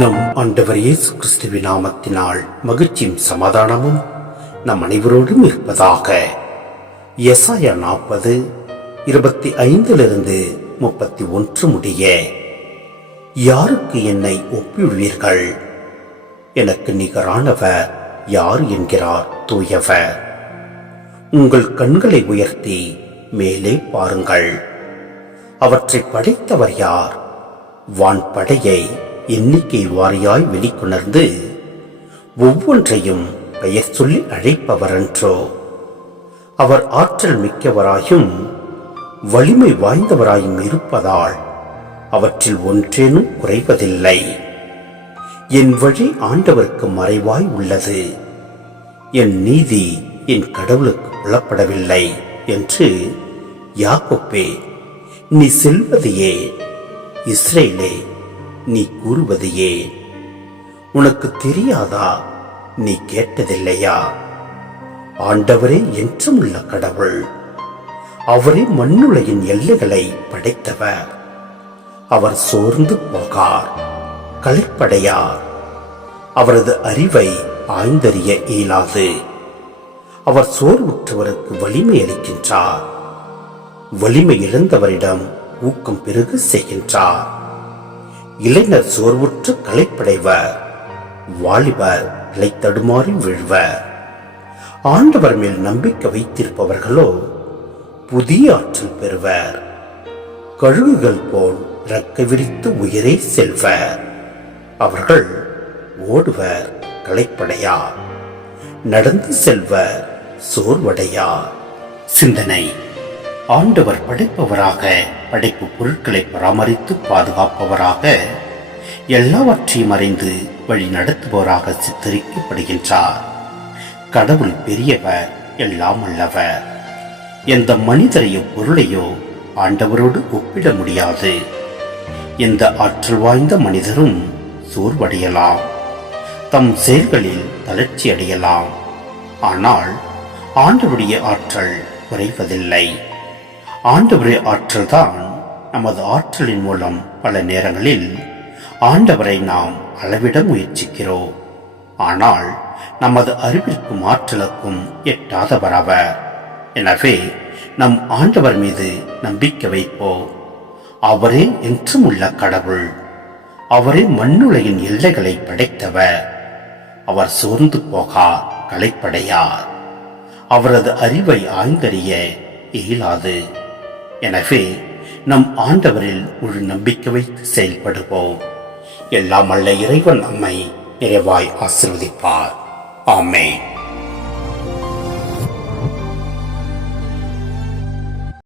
நம் ஆண்டவர் இயேசு கிறிஸ்துவின் நாமத்தினால் மகிழ்ச்சியும் சமாதானமும் நம் அனைவரோடும் இருப்பதாக. எசாயா 40:25-31 முடிய. யாருக்கு என்னை ஒப்பிடுவீர்கள்? எனக்கு நிகரானவர் யார் என்கிறார் தூயவர். உங்கள் கண்களை உயர்த்தி மேலே பாருங்கள். அவற்றை படைத்தவர் யார்? வான்படையை எண்ணிக்கை வாரியாய் வெளிக்கொணர்ந்து ஒவ்வொன்றையும் பெயர் சொல்லி அழைப்பவரன்றோ? அவர் ஆற்றல் மிக்கவராயும் வலிமை வாய்ந்தவராயும் இருப்பதால் அவற்றில் ஒன்றேனும் குறைவதில்லை. என் வழி ஆண்டவருக்கு மறைவாய் உள்ளது, என் நீதி என் கடவுளுக்கு புலப்படவில்லை என்று யாக்கோப்பே நீ செல்வது ஏன்? இஸ்ரேலே நீ கூறுவது ஏன்? உனக்கு தெரியாதா? நீ கேட்டதில்லையா? ஆண்டவரே என்றும் உள்ள கடவுள். அவரே மண்ணுலகின் எல்லைகளை படைத்தவர். அவர் சோர்ந்து போகார், களைப்படையார். அவரது அறிவை ஆய்ந்தறிய இயலாது. அவர் சோர்வுற்றவருக்கு வலிமை அளிக்கின்றார், வலிமை இழந்தவரிடம் ஊக்கம் பெருக செய்கின்றார். இளைஞர் சோர்வுற்று களைப்படைவர், வாலிபர் இலை தடுமாறி விழுவர். ஆண்டவர் மேல் நம்பிக்கை வைத்திருப்பவர்களோ புதிய ஆற்றல் பெறுவர். கழுகுகள் போல் இறக்கை விரித்து உயிரை செல்வர். அவர்கள் ஓடுவர், களைப்படையார். நடந்து செல்வர், சோர்வடையார். சிந்தனை: ஆண்டவர் படைப்பவராக, படைப்பு பொருட்களை பராமரித்து பாதுகாப்பவராக, எல்லாவற்றையும் அறிந்து வழி நடத்துபவராக சித்தரிக்கப்படுகின்றார். கடவுள் பெரியவர், எல்லாம் அல்லவர். எந்த மனிதரையோ பொருளையோ ஆண்டவரோடு ஒப்பிட முடியாது. எந்த ஆற்றல் வாய்ந்த மனிதரும் சோர்வடையலாம், தம் செயல்களில் தளர்ச்சி அடையலாம். ஆனால் ஆண்டவருடைய ஆற்றல் குறைவதில்லை. ஆண்டவருடைய ஆற்றல் தான் நமது ஆற்றலின் மூலம் பல நேரங்களில் ஆண்டவரை நாம் அளவிட முயற்சிக்கிறோம். ஆனால் நமது அறிவிற்கும் ஆற்றலுக்கும் எட்டாதவர் அவர். எனவே நம் ஆண்டவர் மீது நம்பிக்கை வைப்போம். அவரே என்றும் உள்ள கடவுள். அவரே மண்ணுலகின் எல்லைகளை படைத்தவர். அவர் சோர்ந்து போகார், களைப்படையார். அவரது அறிவை ஆய்ந்தறிய இயலாது. எனவே நம் ஆண்டவரில் முழு நம்பிக்கை வைத்து செயல்படுவோம். எல்லாம் அல்ல இறைவன் நம்மை நிறைவாய் ஆசீர்வதிப்பார். ஆமென்.